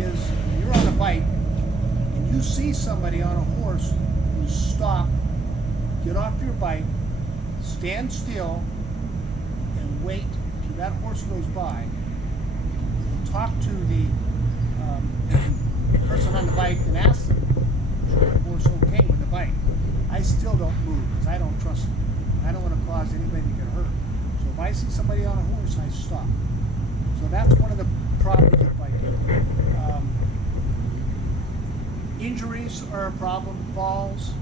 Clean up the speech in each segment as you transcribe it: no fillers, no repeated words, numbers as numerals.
is when you're on a bike and you see somebody on a horse, you stop, get off your bike, stand still, and wait till that horse goes by. Talk to the person on the bike and ask them, is the horse okay with the bike? I still don't move because I don't trust them. I don't want to cause anybody to get hurt. So if I see somebody on a horse, I stop. So that's one of the problems with biking. Injuries are a problem, falls.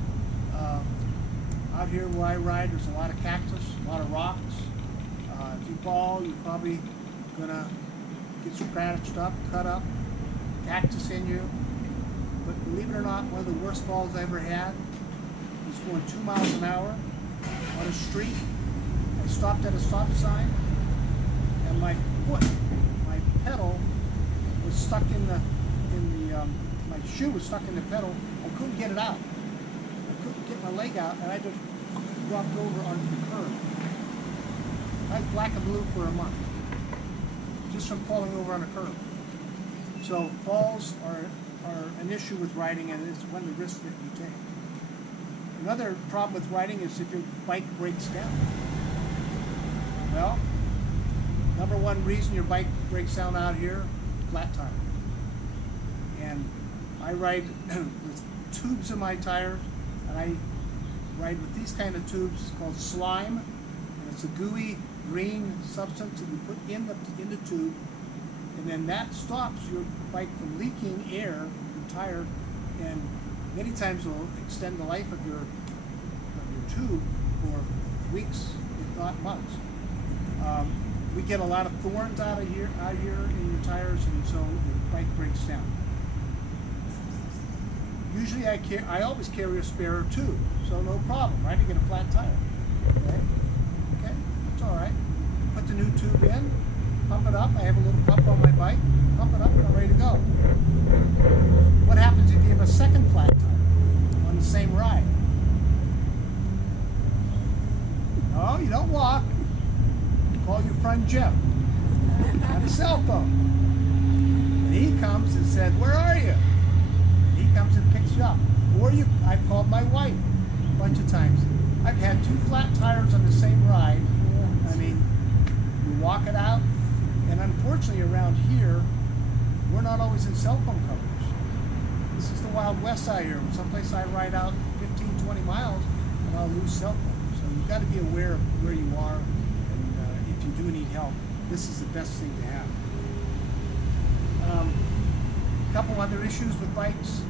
Out here where I ride, there's a lot of cactus, a lot of rocks. If you fall, you're probably gonna get scratched up, cut up, cactus in you. But believe it or not, one of the worst falls I ever had was going 2 miles an hour on a street. I stopped at a stop sign, and my foot, my pedal, was stuck my shoe was stuck in the pedal. I couldn't get it out. I couldn't get my leg out, and I just dropped over onto the curb. I was black and blue for a month, just from falling over on a curb. So falls are an issue with riding, and it's one of the risks that you take. Another problem with riding is if your bike breaks down. Well, number one reason your bike breaks down out here, flat tire. And I ride with tubes in my tires, and I ride with these kind of tubes. It's called slime, and it's a gooey green substance that you put in the tube, and then that stops your bike from leaking air, your tire, and many times will extend the life of your tube for weeks, if not months. We get a lot of thorns out here in your tires, and so your bike breaks down. Usually I always carry a spare tube, so no problem, right? To get a flat tire. Okay, it's all right. Put the new tube in, pump it up. I have a little pump on my bike. Pump it up, and I'm ready to go. What happens if you have a second flat tire on the same ride? No, you don't walk. You call your friend Jim on a cell phone. And he comes and says, "Where are you?" And he comes and picks you up. Or I've called my wife a bunch of times. I've had 2 flat tires on the same ride. I mean, you walk it out, and unfortunately around here, we're not always in cell phone coverage. This is the Wild West out here. Someplace I ride out 15, 20 miles, and I'll lose cell phone. So you've got to be aware of where you are, and if you do need help, this is the best thing to have. A couple other issues with bikes.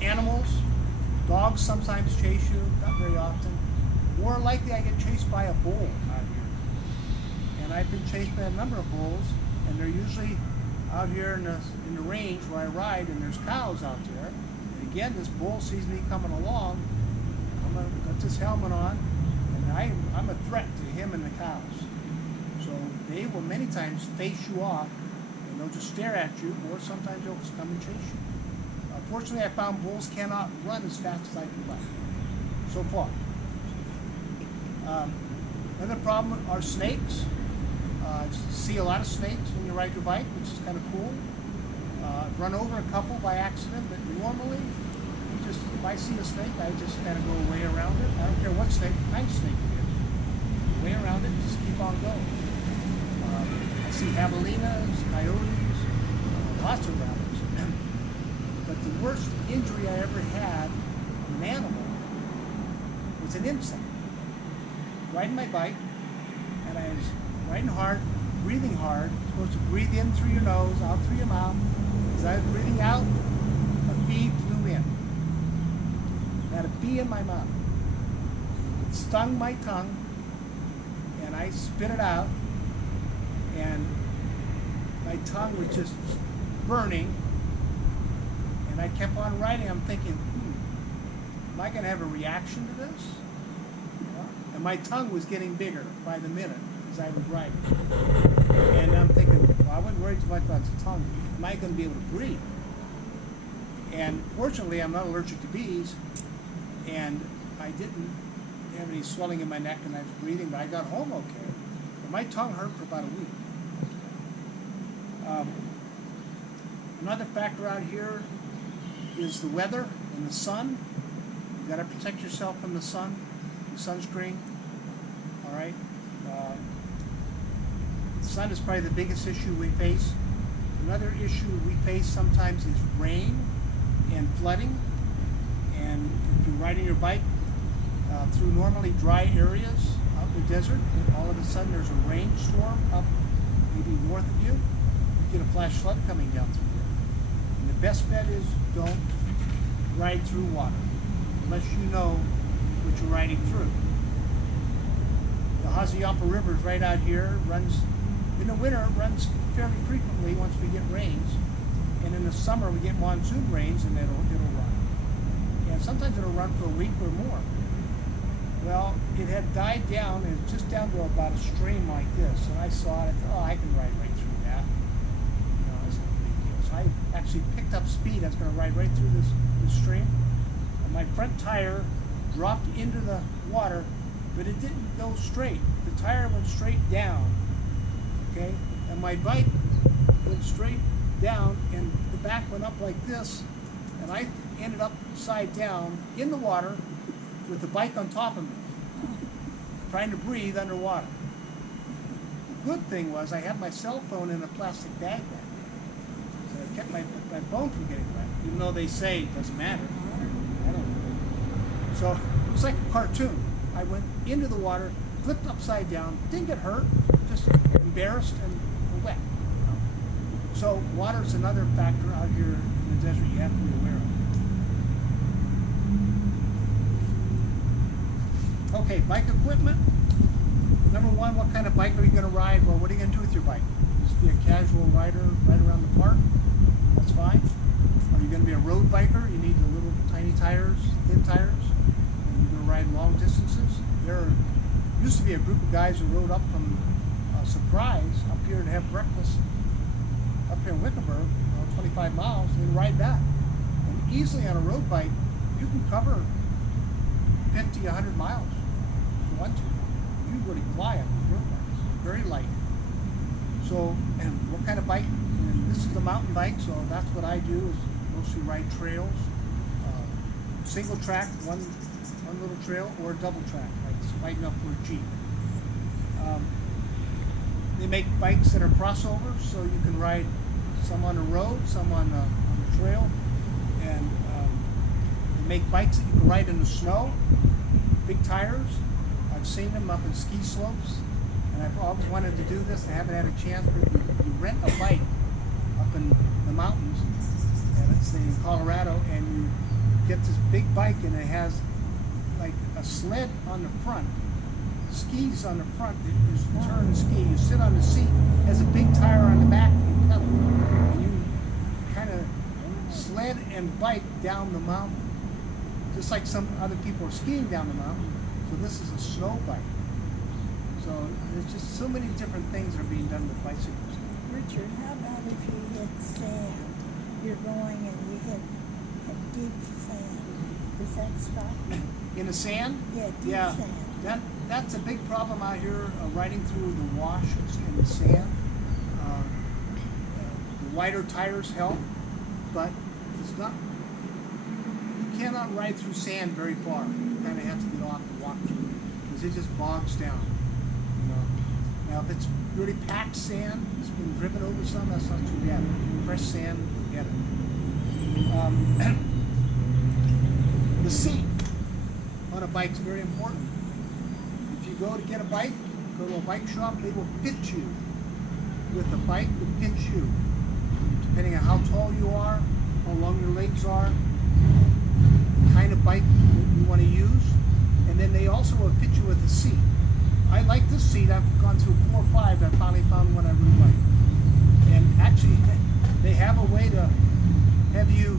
Animals, dogs sometimes chase you, not very often. More likely I get chased by a bull out here. And I've been chased by a number of bulls, and they're usually out here in the range where I ride, and there's cows out there. And again, this bull sees me coming along. Got this helmet on, and I'm a threat to him and the cows. So they will many times face you off, and they'll just stare at you, or sometimes they'll just come and chase you. Fortunately, I found bulls cannot run as fast as I can run, so far. Another problem are snakes. You see a lot of snakes when you ride your bike, which is kind of cool. I've run over a couple by accident, but normally, if I see a snake, I just kind of go way around it. I don't care what kind of snake it is. Way around it, just keep on going. I see javelinas, coyotes, lots of rabbits. But the worst injury I ever had on an animal was an insect. Riding my bike, and I was riding hard, breathing hard. You're supposed to breathe in through your nose, out through your mouth. As I was breathing out, a bee flew in. I had a bee in my mouth. It stung my tongue, and I spit it out, and my tongue was just burning. And I kept on riding. I'm thinking, am I going to have a reaction to this? And my tongue was getting bigger by the minute as I was riding. And I'm thinking, well, I wasn't worried too much about the tongue. Am I going to be able to breathe? And fortunately, I'm not allergic to bees, and I didn't have any swelling in my neck, and I was breathing, but I got home okay. But my tongue hurt for about a week. Another factor out here is the weather and the sun. You've got to protect yourself from the sun, the sunscreen. All right. The sun is probably the biggest issue we face. Another issue we face sometimes is rain and flooding. And if you're riding your bike through normally dry areas out in the desert, and all of a sudden there's a rainstorm up maybe north of you, you get a flash flood coming down through there. And the best bet is don't ride through water unless you know what you're riding through. The Haziampa River is right out here. Runs in the winter. It runs fairly frequently once we get rains, and in the summer we get monsoon rains, and it'll run. And sometimes it'll run for a week or more. Well, it had died down, and it's just down to about a stream like this. And I saw it. I thought, oh, I can ride right through that. You know, it's no big deal. So I actually picked up speed. I was going to ride right through this stream. And my front tire dropped into the water, but it didn't go straight. The tire went straight down. Okay, and my bike went straight down, and the back went up like this, and I ended up upside down in the water with the bike on top of me, trying to breathe underwater. The good thing was I had my cell phone in a plastic bag back there, so I kept my phone from getting wet, even though they say it doesn't matter. I don't know. So it was like a cartoon. I went into the water, flipped upside down, didn't get hurt, just embarrassed and wet. You know? So water is another factor out here in the desert you have to be aware of. Okay, bike equipment. Number one, what kind of bike are you going to ride? Well, what are you going to do with your bike? Just be a casual rider right around the park? That's fine. Are you going to be a road biker? You need the little tiny tires, thin tires. You're going to ride long distances. There used to be a group of guys who rode up from Surprise up here to have breakfast up here in Wickenburg, 25 miles, and then ride back. And easily on a road bike, you can cover 50, 100 miles if you want to. You really fly on these road bikes. Very light. So, and what kind of bike? And this is a mountain bike, so that's what I do, is mostly ride trails. Single track, one little trail, or a double track, like it's wide enough for a Jeep. They make bikes that are crossovers, so you can ride some on the road, some on the trail, and they make bikes that you can ride in the snow, big tires. I've seen them up in ski slopes, and I've always wanted to do this. I haven't had a chance, but you rent a bike up in the mountains, and it's in Colorado, and you get this big bike, and it has like a sled on the front, skis on the front. You just turn the ski, you sit on the seat, has a big tire on the back, you pedal, and you kind of sled and bike down the mountain, just like some other people are skiing down the mountain. So this is a snow bike. So there's just so many different things that are being done with bicycles. Richard, how about if you hit sand? You're going and you hit a deep sand. Does that stop you? In the sand? Yeah, deep sand. That's a big problem out here, riding through the washes in the sand. The wider tires help, but it's not. You cannot ride through sand very far. You kind of have to get off and walk through it because it just bogs down. You know. Now, if it's really packed sand, it's been driven over some, that's not too bad. Fresh sand, forget it. The seat on a bike is very important. If you go to get a bike, go to a bike shop, they will fit you with a bike that fits you, depending on how tall you are, how long your legs are, the kind of bike that you want to use, and then they also will fit you with a seat. I like this seat. I've gone through 4 or 5. I finally found one I really like. And actually, they have a way to have you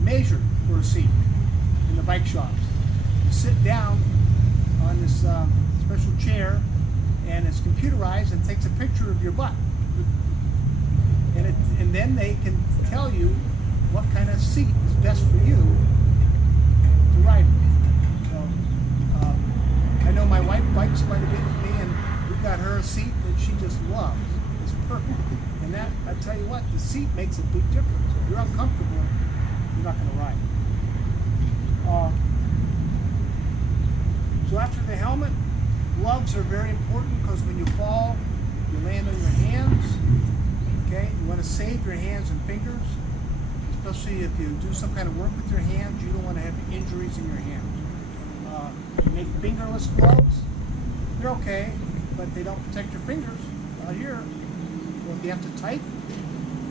measure for a seat in the bike shops. You sit down on this special chair, and it's computerized and takes a picture of your butt. And then they can tell you what kind of seat is best for you to ride with. So, I know my wife bikes quite a bit with me, and we got her a seat that she just loves. It's perfect. And that, I tell you what, the seat makes a big difference. If you're uncomfortable, you're not going to ride. So after the helmet, gloves are very important because when you fall, you land on your hands. Okay, you want to save your hands and fingers, especially if you do some kind of work with your hands. You don't want to have injuries in your hands. Make fingerless gloves. They're okay, but they don't protect your fingers. Out here, well, if you have to type,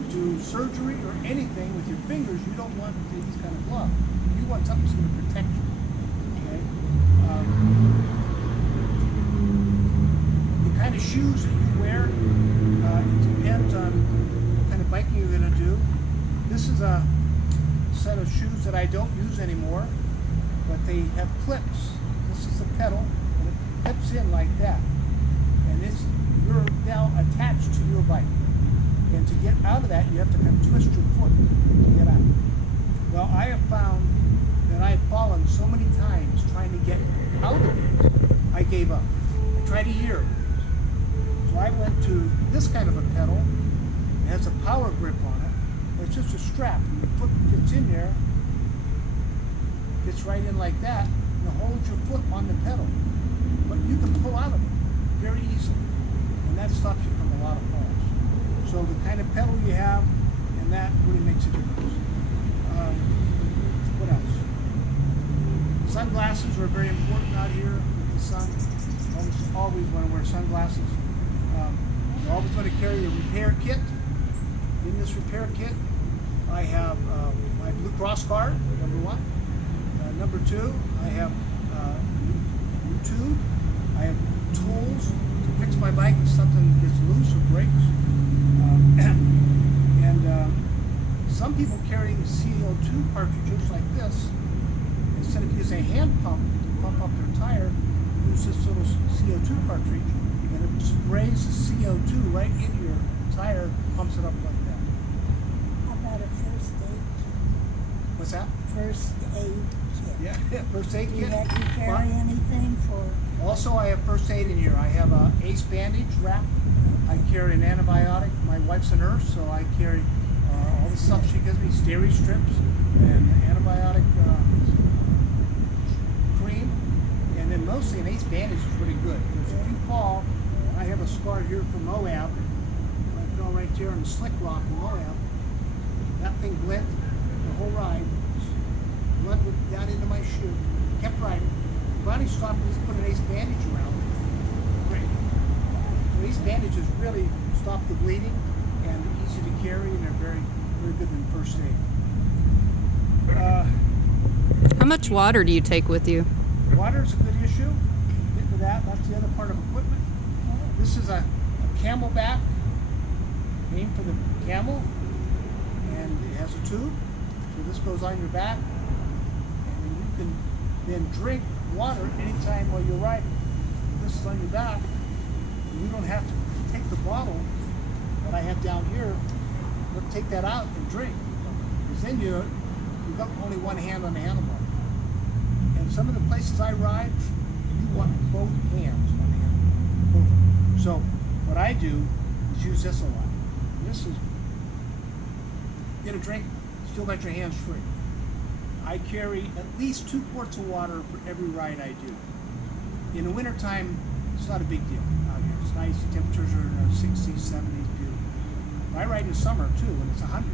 do surgery or anything with your fingers, you don't want these kind of gloves. You want something that's going to protect you. Okay? The kind of shoes that you wear, it depends on what kind of biking you're going to do. This is a set of shoes that I don't use anymore, but they have clips. This is a pedal, and it clips in like that. And you're now attached to your bike. And to get out of that, you have to kind of twist your foot to get out. Well, I have found that I've fallen so many times trying to get out of it, I gave up. I tried a year. So I went to this kind of a pedal. It has a power grip on it. It's just a strap. And your foot gets in there, gets right in like that, and it holds your foot on the pedal. But you can pull out of it very easily. And that stops you from a lot of falls. So the kind of pedal you have, and that really makes a difference. What else? Sunglasses are very important out here with the sun. Almost always want to wear sunglasses. You always want to carry a repair kit. In this repair kit, I have my Blue Cross card, number one. Number two, I have YouTube. I have tools to fix my bike if something gets loose or breaks. Some people carry CO2 cartridges like this. Instead of using a hand pump to pump up their tire, use this little CO2 cartridge, and it sprays the CO2 right into your tire, pumps it up like that. How about a first aid kit? What's that? First aid kit. Yeah, first aid Do kit. you carry anything for? Also, I have first aid in here. I have a ACE bandage wrap. I carry an antibiotic. My wife's a nurse, so I carry all the stuff she gives me, steri strips and antibiotic cream. And then mostly an ACE bandage is really good. Because if you fall, I have a scar here from Moab. I fell right there on the slick rock in Moab. That thing bled the whole ride. Blood went down into my shoe. Kept riding. Finally stopped and just put an ACE bandage around it. Great. So ACE bandages really stop the bleeding and they're easy to carry and they're very, very good in first aid. How much water do you take with you? Water is a good issue. Get to that. That's the other part of equipment. This is a camelback named for the camel, and it has a tube. So this goes on your back, and you can then drink water anytime while you're riding. This is on your back, and you don't have to take the bottle that I have down here, but take that out and drink. Because then you've got only one hand on the handlebar. And some of the places I ride, you want both hands on the handlebar. Both of them. So what I do is use this a lot. And this is, get a drink, still got your hands free. I carry at least 2 quarts of water for every ride I do. In the wintertime, it's not a big deal out here. It's nice, the temperatures are in the 60s, 70s, beautiful. I ride in summer too, when it's 100.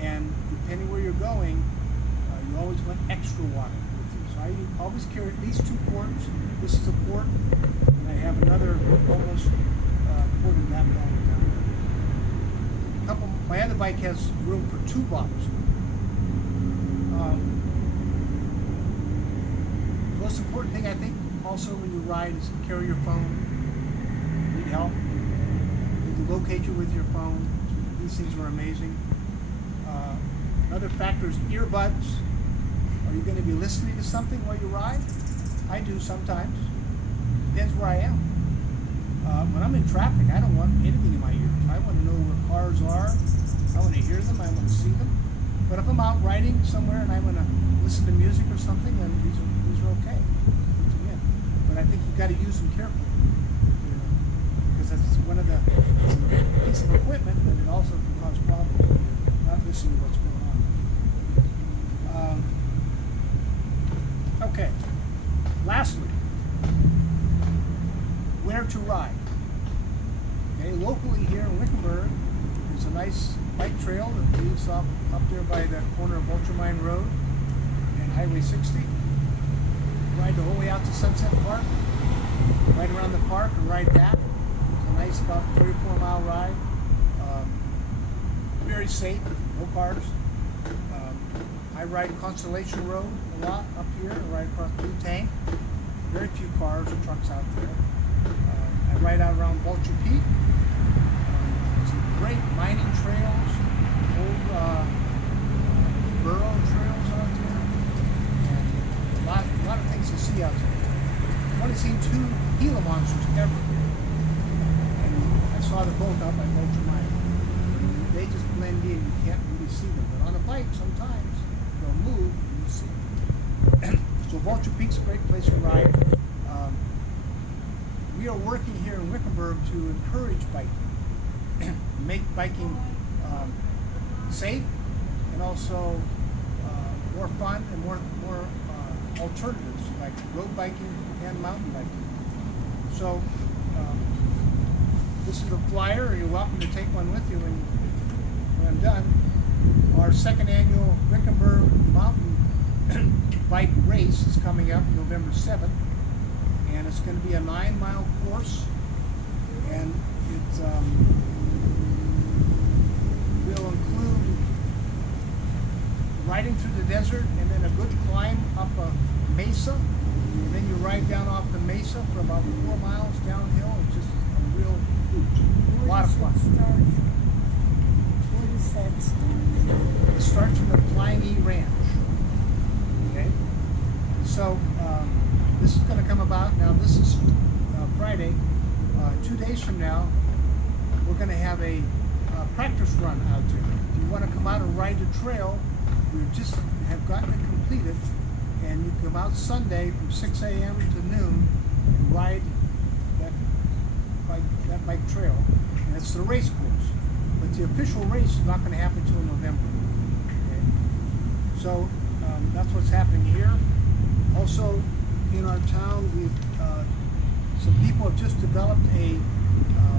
And depending where you're going, you always want extra water with you. So I always carry at least 2 quarts. This is a quart, and I have another almost quart of that long down. My other bike has room for 2 bottles. The most important thing I think also when you ride is carry your phone. Need help? Need to locate you with your phone. These things are amazing. Another factor is earbuds. Are you going to be listening to something while you ride? I do sometimes. Depends where I am. When I'm in traffic, I don't want anything in my ears. I want to know where cars are. I want to hear them. I want to see them. But if I'm out riding somewhere and I want to listen to music or something, then these are okay. But I think you've got to use them carefully. Because it's one of the piece of equipment, but it also can cause problems when you're not listening to what's going on. Okay. Lastly, where to ride. Okay, locally here in Wickenburg, there's a nice bike trail that leads up there by the corner of Ultramine Road and Highway 60. Ride the whole way out to Sunset Park, ride around the park and ride back. It's a nice about 34-mile ride. Very safe, no cars. I ride Constellation Road a lot up here. I ride across Blue Tank. Very few cars or trucks out there. I ride out around Vulture Peak. Some great mining trails, old burrow trails out there, and a lot of things to see out there. I've only seen 2 Gila monsters ever, and I saw the both up at Vulture Mine. They just blend in; you can't really see them. But on a bike, sometimes they'll move and you see them. So Vulture Peak's a great place to ride. We are working here in Wickenburg to encourage biking, make biking safe, and also more fun and more alternatives like road biking and mountain biking. So this is a flyer. You're welcome to take one with you when I'm done. Our 2nd annual Wickenburg Mountain Bike Race is coming up November 7th. And it's going to be a 9-mile course, and it will include riding through the desert and then a good climb up a mesa, and then you ride down off the mesa for about 4 miles downhill. It's just a real hoot. A lot of fun. Where does that start? It starts from the Flying E Ranch. Okay? So, this is going to come about, now this is Friday, 2 days from now, we're going to have a practice run out there. If you want to come out and ride the trail, we just have gotten it completed, and you can come out Sunday from 6 a.m. to noon and ride that bike trail, and it's the race course. But the official race is not going to happen until November. Okay? So that's what's happening here. Also, in our town, some people have just developed a